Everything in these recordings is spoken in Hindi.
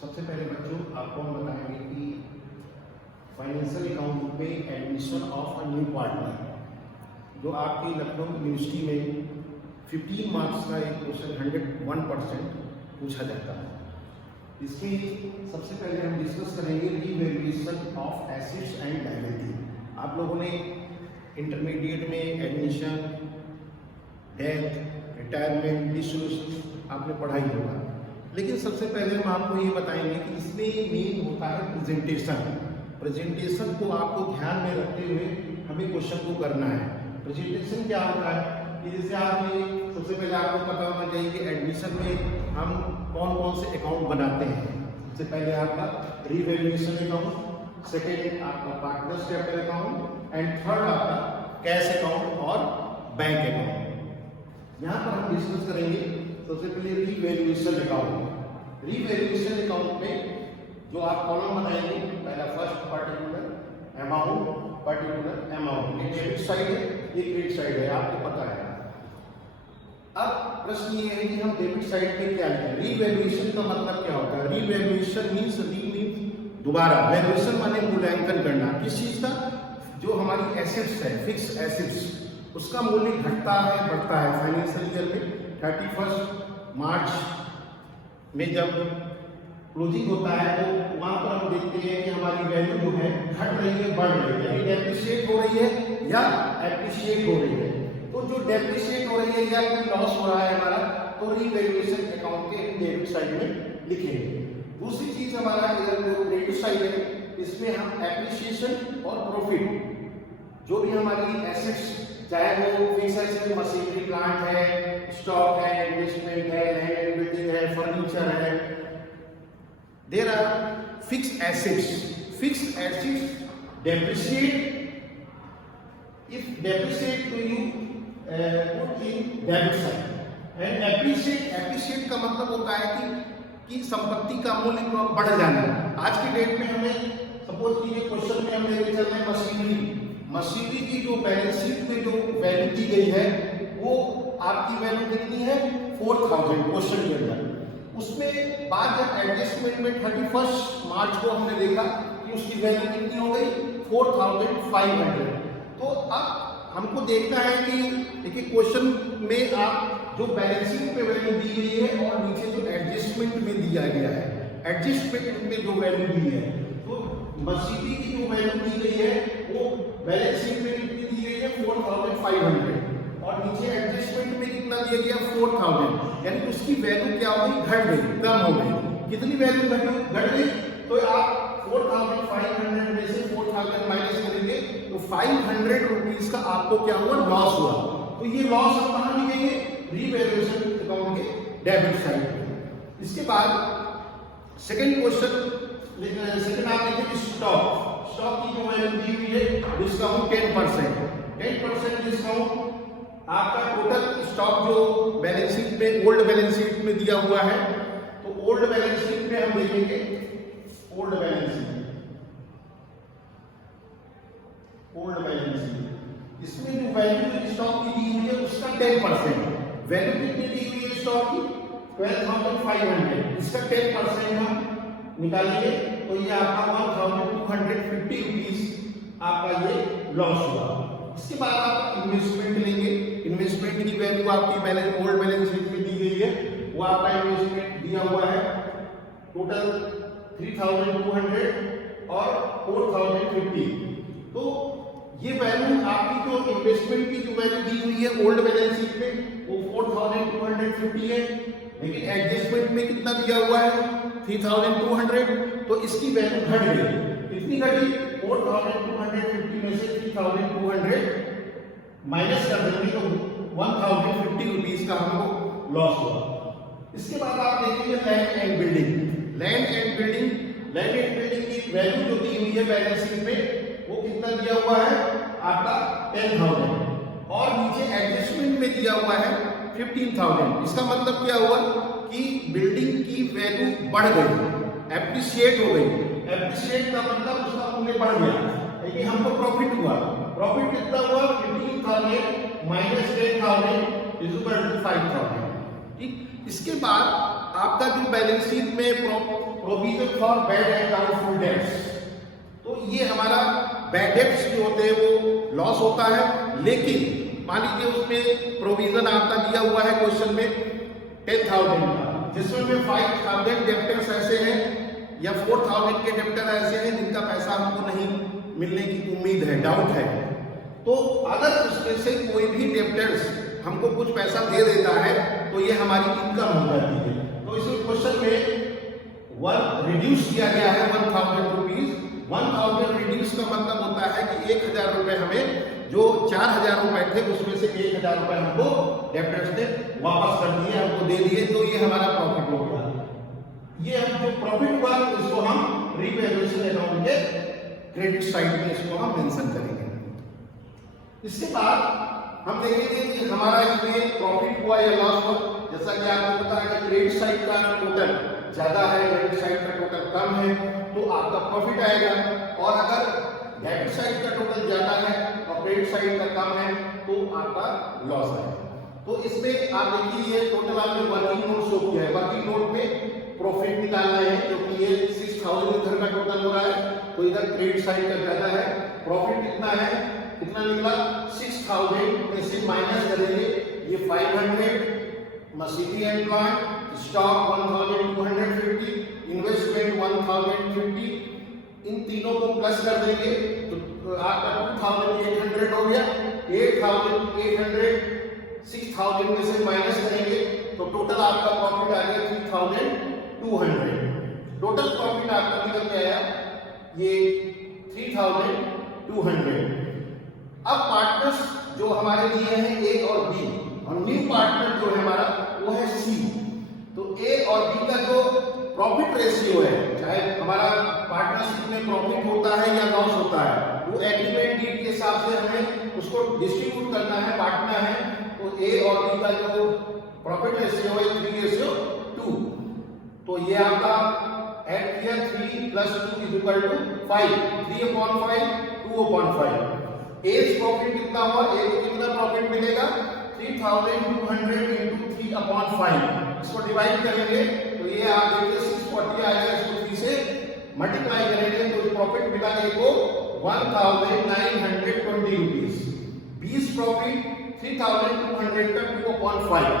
सबसे पहले बच्चों आपको हम बताएंगे कि फाइनेंशियल अकाउंट में admission of a new partner जो आपकी लखनऊ यूनिवर्सिटी में 15 मार्क्स का एक क्वेश्चन 101% पूछा जाता है। इसके सबसे पहले हम डिस्कस करेंगे revaluation of assets and liability. आप लोगों ने इंटरमीडिएट में एडमिशन, डेथ, रिटायरमेंट, डिसोल्यूशन आपने पढ़ाई होगा, लेकिन सबसे पहले हम आपको ये बताएंगे कि इसमें मेन होता है प्रेजेंटेशन को आपको ध्यान में रखते हुए हमें क्वेश्चन को करना है। प्रेजेंटेशन क्या होता है कि जैसे आपने सबसे पहले आपको पता होना चाहिए कि एडमिशन में हम कौन कौन से अकाउंट बनाते हैं। सबसे पहले आपका रीवैल्यूएशन अकाउंट, सेकेंड आपका partners capital account and third आपका कैश अकाउंट और बैंक अकाउंट। यहाँ पर हम डिस्कस करेंगे सबसे पहले रीवैल्यूएशन अकाउंट। रीवैल्यूएशन अकाउंट में जो आप कॉलम बनाएंगे, पहला फर्स्ट पर्टिकुलर अमाउंट, ये डेबिट साइड है, ये क्रेडिट साइड है, आपको पता है। अब प्रश्न ये है कि हम डेबिट साइड पे क्या लिखें। रीवैल्यूएशन का मतलब क्या होता है? रीवैल्यूएशन मीन्स दोबारा, वैल्यूएशन माने मूल्यांकन करना किस चीज का? जो हमारी एसेट्स है, फिक्स एसेट्स, उसका मूल्य घटता है बढ़ता है। फाइनेंशियल ईयर में 31 मार्च में जब क्लोजिंग होता है तो वहां पर हम देखते हैं कि हमारी वैल्यू जो है घट रही है, बढ़ रही है, यानी डेप्रिशिएट हो रही है या एप्रिशिएट हो रही है। तो जो डेप्रिशिएट हो रही है या कोई लॉस हो रहा है हमारा, तो रीवैल्यूएशन अकाउंट के डेबिट साइड में लिखेंगे। दूसरी चीज हमारा जो क्रेडिट साइड है, इसमें हम एप्रिसिएशन और प्रॉफिट जो भी हमारी एसेट्स, चाहे वो फिक्स एसेट, मशीनरी, प्लांट है, स्टॉक है, इन्वेस्टमेंट है, लैंड एंड बिल्डिंग है, फर्नीचर है, there are fixed assets. Fixed assets depreciate, if depreciate to you put in debit side and appreciate का मतलब होता है कि संपत्ति का मूल्य बढ़ जाना। आज की डेट में हमें सपोज कीजिए क्वेश्चन में हम लेके चल रहे हैं मशीनरी की जो बैलेंस शीट में जो वैल्यू दी गई है वो आपकी वैल्यू कितनी है? 4000 क्वेश्चन के अंदर। उसमें बाद जब एडजस्टमेंट में 31 मार्च को हमने देखा कि उसकी वैल्यू कितनी हो गई? 4500। तो अब हमको देखना है कि देखिए क्वेश्चन में आप जो बैलेंस शीट पे वैल्यू दी गई है और नीचे जो एडजस्टमेंट में दिया गया है, एडजस्टमेंट में जो वैल्यू दी है, तो मशीनरी की जो वैल्यू दी गई है वो बैलेंस शीट में कितनी दी गई है? 4500 और नीचे एडजस्टमेंट में कितना दिया गया? 4000, यानी उसकी वैल्यू क्या हो गई? घट गई, कम हो गई। कितनी वैल्यू घट गई? तो आप 4500 में से 4000 माइनस करेंगे तो 500 रुपीज का आपको क्या हुआ? लॉस हुआ। तो ये लॉस अब कहां ली गई है? रीवैल्यूएशन अकाउंट के डेबिट साइड पे। इसके बाद सेकंड क्वेश्चन, सेकंड आप लिखेंगे स्टॉक की जो वैल्यू दी हुई है डिस्काउंट 10% डिस्काउंट। आपका टोटल स्टॉक जो बैलेंस शीट में, ओल्ड बैलेंस शीट में दिया हुआ है, तो ओल्ड बैलेंस शीट में हम देखेंगे ओल्ड बैलेंस शीट, इसमें जो वैल्यू स्टॉक की दी हुई है उसका 10%। वैल्यू कितनी दी हुई है स्टॉक की? 12500। इसका 10% हम निकालेंगे तो ये आपका 1250 रुपीज आपका ये लॉस हुआ। इसके बाद आप इन्वेस्टमेंट लेंगे। इन्वेस्टमेंट की वैल्यू आपकी बैलेंस, ओल्ड बैलेंस शीट में दी गई है, वो आपका इन्वेस्टमेंट दिया हुआ है टोटल 3200 और 4050। तो ये वैल्यू आपकी जो इन्वेस्टमेंट की जो वैल्यू दी हुई है ओल्ड बैलेंस शीट में वो 4250 है, लेकिन एडजस्टमेंट में कितना दिया हुआ है? 3200। तो इसकी वैल्यू घट गई। कितनी घटी? 4250 में से 3200 माइनस कर देंगे तो 1050 रुपीज का हमको लॉस हुआ। इसके बाद आप देखेंगे land and building. Land and building की वैल्यू जो दी हुई है बैलेंस शीट में वो कितना दिया हुआ है? आपका 10000 और नीचे एडजस्टमेंट में दिया हुआ है 15000। इसका मतलब क्या हुआ कि बिल्डिंग की वैल्यू बढ़ गई, एप्रिशिएट हो गई। एप्रिशिएट का मतलब उसका मूल्य बढ़ गया, लेकिन हमको प्रॉफिट हुआ। प्रॉफिट कितना हुआ? 15000 माइनस 10000 इज इक्वल टू 5000। ठीक। इसके बाद आपका जो बैलेंस शीट में provision for bad and doubtful debts, तो ये हमारा बैड डेट्स जो होते हैं वो लॉस होता है, लेकिन मान लीजिए उसमें प्रोविजन आपका दिया हुआ है क्वेश्चन में 10,000 का, जिसमें 5,000 डेप्टर्स ऐसे हैं या 4,000 के डेप्टर ऐसे हैं जिनका पैसा हमको नहीं मिलने की उम्मीद है, डाउट है। तो अगर उसमें से कोई भी डेप्टर्स हमको कुछ पैसा दे देता है तो ये हमारी इनकम हो जाती है। तो इस क्वेश्चन में 1 रिड्यूस किया गया है 1,000 रुपीज। 1,000 रिड्यूस का मतलब होता है कि 1,000 रुपए हमें, जो 4,000 रुपए थे उसमें से 1,000 रुपए हमको डेप्टर्स ने वापस कर दिए, हमको दे दिए, तो ये हमारा प्रॉफिट हो गया। ये हम जो प्रॉफिट हुआ इसको हम रीवैल्यूएशन अकाउंट के क्रेडिट साइड में इसको हम मेंशन करेंगे। इसके बाद हम देखेंगे कि हमारा इसमें प्रॉफिट हुआ या लॉस हुआ। जैसा कि आपको पता है कि क्रेडिट साइड का टोटल ज्यादा है, डेबिट साइड का टोटल कम है, तो आपका प्रॉफिट आएगा। और अगर डेबिट साइड का टोटल ज्यादा है और क्रेडिट साइड का कम है तो आपका लॉस आएगा। तो इसमें आप देखिए ये टोटल आपने वर्किंग नोट शो किया है। वर्किंग नोट में प्रॉफिट निकालना है क्योंकि ये 6,000 इधर का टोटल हो रहा है, तो इधर क्रेडिट साइड का ज्यादा है। प्रॉफिट कितना है, कितना निकला 6,000 में से माइनस करेंगे ये 500, machinery and plant, stock 1,250, investment 1,050, इन तीनों को प्लस कर देंगे तो आपका 2,800 हो गया। 8,800 6,000 में से माइनस करेंगे तो टोटल आपका प्रॉफिट आ गया 3,200। टोटल प्रॉफिट आपका निकल के आया ये 3,200। अब पार्टनर्स जो हमारे दिए हैं ए और बी, और न्यू पार्टनर जो है हमारा वो है सी। तो ए और बी का जो प्रॉफिट रेशियो है, चाहे हमारा पार्टनरशिप में प्रॉफिट होता है या लॉस होता है, वो एग्रीमेंट डीड के हिसाब से हमें उसको डिस्ट्रीब्यूट करना है, बांटना है। तो ए और बी का जो प्रॉफिट रेशियो है 3:2। तो ये आपका ऐड किया 3 + 2 = 5, 3/5, 2/5। एज प्रॉफिट कितना हुआ, ए को कितना प्रॉफिट मिलेगा 3,200 × 3/5। इसको डिवाइड करेंगे तो ये आप देखिए 640 आएगा, इसको 3 से मल्टीप्लाई करेंगे तो प्रॉफिट मिला ए को 1,920 रुपीस। 20 प्रॉफिट 3,200 का 2/5,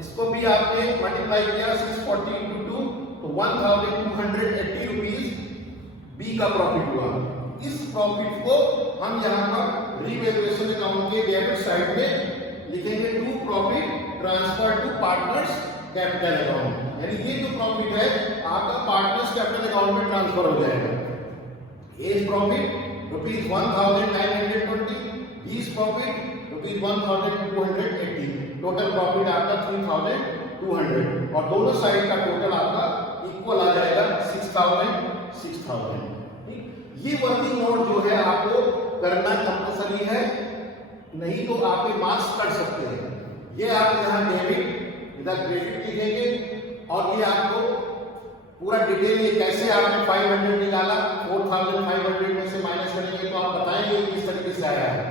इसको भी आपने मल्टीप्लाई किया 640 × 2 तो 1,280 रुपीस बी का प्रॉफिट हुआ। इस प्रॉफिट को हम यहाँ पर रीवैल्यूएशन अकाउंट के डेबिट साइड में लिखेंगे to profit transfer to partners capital account. यानी ये जो प्रॉफिट है आपका पार्टनर्स कैपिटल अकाउंट में ट्रांसफर हो जाएगा। एज प्रॉफिट ₹1,920, बीस प्रॉफिट ₹1,280, टोटल प्रॉफिट आपका 3,200 और दोनों साइड का टोटल आपका इक्वल आ जाएगा 6,000। ये वर्किंग नोट जो है आपको करना कंपल्सरी है, नहीं तो आपके मार्क्स कट सकते हैं। ये आप यहाँ डेबिट इधर क्रेडिट लिखेंगे और ये आपको पूरा डिटेल ये कैसे आपने 500 निकाला, 4,500 में से माइनस करेंगे तो आप बताएंगे किस तरीके से आया है।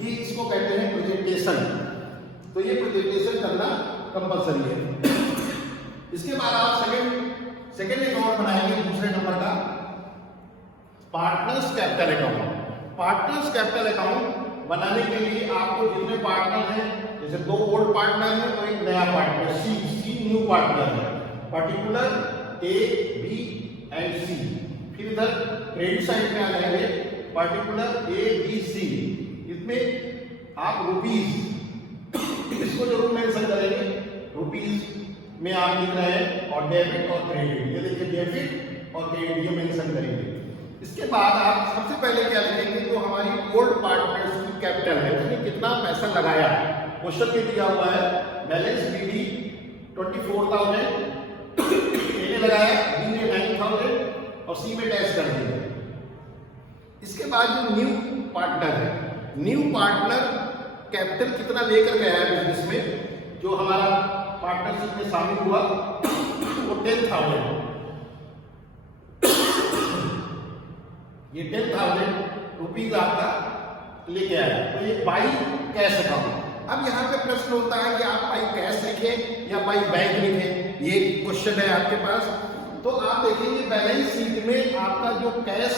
ये इसको कहते हैं प्रेजेंटेशन। तो ये प्रेजेंटेशन करना कंपल्सरी है। इसके बाद आप सेकंड अकाउंट बनाएंगे दूसरे नंबर का, partners capital account. Partners capital account बनाने के लिए आपको जितने पार्टनर हैं, जैसे 2 ओल्ड पार्टनर है और एक नया पार्टनर सी न्यू पार्टनर है, पर्टिकुलर ए बी एंड सी। फिर इधर क्रेडिट साइड में आ जाएंगे पर्टिकुलर ए बी सी। इसमें आप रुपीज इसको जरूर मेंशन करेंगे, रुपीज में आप लिख रहे हैं और डेबिट और क्रेडिट, ये देखिए डेबिट और क्रेडिट ये मेंशन करेंगे। इसके बाद आप सबसे पहले क्या लिखेंगे, तो हमारी ओल्ड पार्टनर्स की कैपिटल है, उसने कितना पैसा लगाया। क्वेश्चन में दिया हुआ है बैलेंस बीडी 24,000 ए ने लगाया, बी ने 9,000 और सी में डैश कर दिया। इसके बाद जो न्यू पार्टनर है, न्यू पार्टनर कैपिटल कितना लेकर गया है बिजनेस में, जो हमारा पार्टनरशिप में शामिल हुआ वो 10,000, ये 10,000 रुपीज आपका लेके आया। तो ये बाई कैश अकाउंट। अब यहाँ पे प्रश्न होता है कि आप बाई कैश लिखें या बाई बैंक लिखें। ये क्वेश्चन है आपके पास। तो आप देखेंगे बैलेंस शीट में आपका जो कैश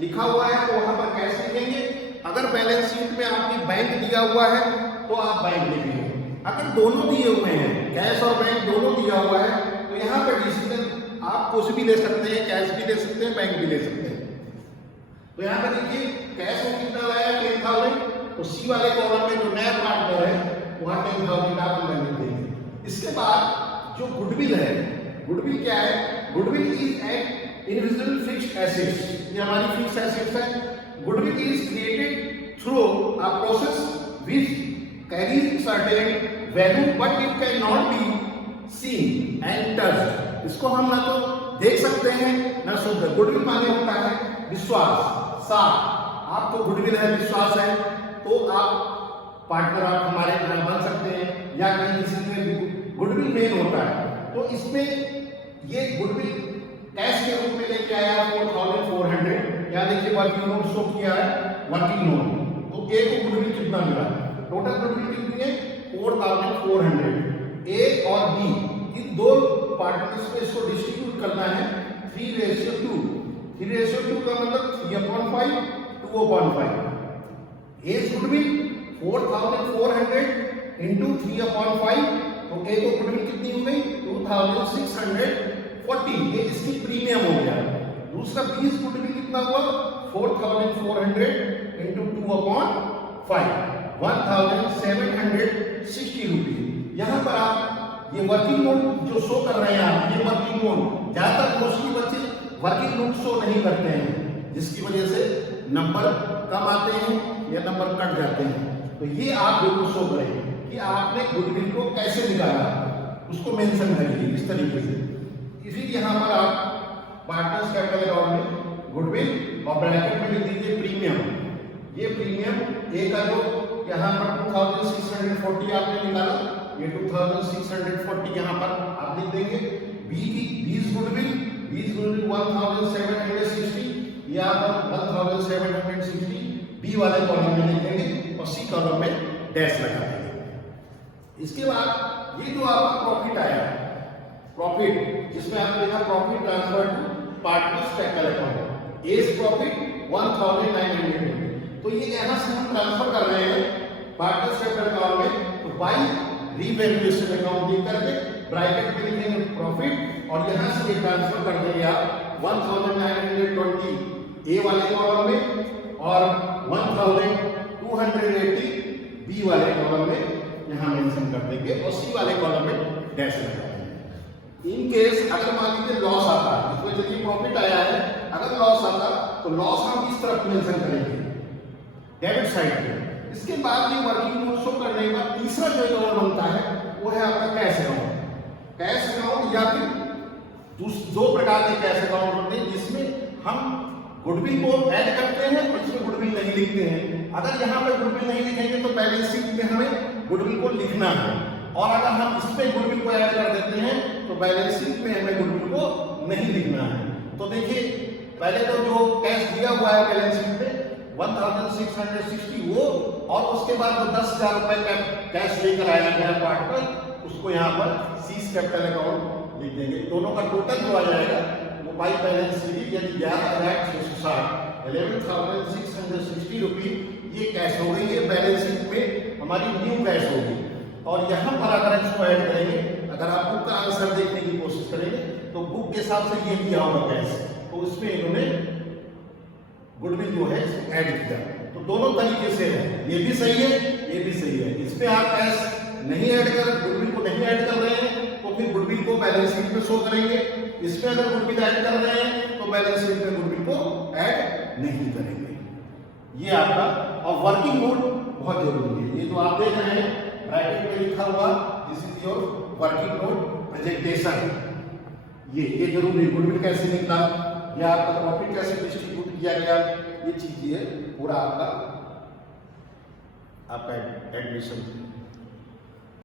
लिखा हुआ है तो वहां पर कैश लिखेंगे। अगर बैलेंस शीट में आपकी बैंक दिया हुआ है तो आप बैंक लिखेंगे। अगर दोनों दिए हुए हैं, कैश और बैंक दोनों दिया हुआ है, तो यहाँ पर डिसीजन आप कुछ भी ले सकते हैं, कैश भी ले सकते हैं, बैंक भी ले सकते हैं। तो यहाँ पर देखिए कैश में कितना लाया 10,000, तो सी वाले कॉलम में जो नया पार्टनर है वहां 10,000 आप लिख देंगे। इसके बाद जो गुडविल है, गुडविल क्या है? Goodwill is an invisible fixed assets, ये हमारी फिक्स्ड एसेट्स है। Goodwill is created through a process which carries certain value but it can not be seen and touched. इसको हम ना तो देख सकते हैं ना सुन। गुडविल माने होता है विश्वास, साथ। आपको गुडविल है, विश्वास है, तो आप पार्टनर आप हमारे यहाँ बन सकते हैं, या कहीं किसी में गुडविल मेन होता है। तो इसमें ये गुडविल कैश के रूप में लेके आया 4,400। यहाँ देखिए वर्किंग नोट शो किया है, वर्किंग नोट। तो ए को गुडविल कितना मिला? टोटल गुडविल कितनी है? 4,400। ए और बी इन दो पार्टनर्स में इसको डिस्ट्रीब्यूट करना है 3:2। 3:2 का मतलब 3/5, 2/5। ए गुडविल 4,400 इंटू 3/5, तो ए को गुडविल कितनी हो गई? 2,640। ये इसकी प्रीमियम हो गया। दूसरा बी गुडविल कितना हुआ? 4,400 इंटू 2/5, 1,760 रुपीज। यहाँ पर आप ये वर्किंग नोट जो शो कर रहे हैं आप, ये वर्किंग नोट ज्यादातर मोस्टली बच्चे वर्किंग नोट शो नहीं करते हैं, जिसकी वजह से नंबर कम आते हैं या नंबर कट जाते हैं। तो ये आप बिल्कुल शो करें कि आपने गुडविल को कैसे निकाला, उसको मेंशन करिए इस तरीके से। इसी यहाँ पर आप पार्टनर्स कैपिटल अकाउंट में गुडविल और ब्रैकेट में लिख दीजिए प्रीमियम। ये प्रीमियम ए का जो यहाँ पर 2,640 आपने निकाला, ये 2,640 यहाँ पर आप लिख देंगे। बीस गुडविल 1,760, यहाँ पर 1,760 बी वाले कॉलम में लिखेंगे और सी कॉलम में डैश लगा देंगे। इसके बाद ये जो आपका प्रॉफिट आया, प्रॉफिट जिसमें आपने लिखा profit transfer to partners capital account, as profit 1,900। तो ये यहाँ से हम ट्रांसफर कर रहे हैं पार्टनर्स कैपिटल अकाउंट में, तो बाई रीवैल्यूएशन अकाउंट लिख करके ब्रैकेट में लिखेंगे प्रॉफिट और यहाँ से ट्रांसफर कर देंगे आप 1,920 ए वाले कॉलम में और 1,280 बी वाले कॉलम में यहाँ मेंशन कर देंगे और सी वाले कॉलम में डैश लगा देंगे। इन केस अगर मान लीजिए लॉस आता, इसमें जैसे प्रॉफिट आया है, अगर लॉस आता तो लॉस हम इस तरफ मेंशन करेंगे डेबिट साइड पे। इसके बाद ये वर्किंग नोट शो करने के बाद तीसरा जो अकाउंट बनता है वो है आपका कैश अकाउंट। कैश अकाउंट या फिर दो प्रकार के कैश अकाउंट होते हैं, जिसमें हम गुडविल को ऐड करते हैं और इसमें गुडविल नहीं लिखते हैं। अगर यहाँ पर गुडविल नहीं लिखेंगे तो बैलेंस शीट में हमें गुडविल को लिखना है, और अगर हम इसमें गुडविल को ऐड कर देते हैं तो बैलेंस शीट में हमें गुडविल को नहीं लिखना है। तो देखिए पहले तो जो कैश दिया हुआ है बैलेंस शीट में 1,660 वो, और उसके बाद वो 10,000 रुपए कैश लेकर आया गया पार्टनर, उसको यहाँ पर सीज कैपिटल अकाउंट लिख देंगे। दोनों का टोटल जो आ जाएगा वो बाई बैलेंस शीट यानी 11,660 रुपीज ये कैश हो गई। ये बैलेंस शीट में हमारी न्यू कैश होगी। और यहाँ पर अगर इसको ऐड करेंगे, अगर आप बुक का आंसर देखने की कोशिश करेंगे तो बुक के हिसाब से ये दिया होगा कैश, तो उसमें इन्होंने गुडविल जो है इसको ऐड किया। तो दोनों तरीके से है, ये भी सही है, ये भी सही है। इसमें आप कैश नहीं ऐड कर, गुडविल को नहीं ऐड कर रहे हैं तो फिर गुडविल को बैलेंस शीट में शो करेंगे। इसमें अगर गुडविल ऐड कर रहे हैं तो बैलेंस शीट में गुडविल को ऐड नहीं करेंगे। ये आपका, और वर्किंग नोट बहुत जरूरी है। ये जो आप देख रहे हैं ब्रैकेट में लिखा हुआ, this is your working note presentation. ये जरूरी, गुडविल कैसे निकला, या आपका प्रॉफिट कैसे डिस्ट्रीब्यूट किया गया, ये चीज ये पूरा आपका एडमिशन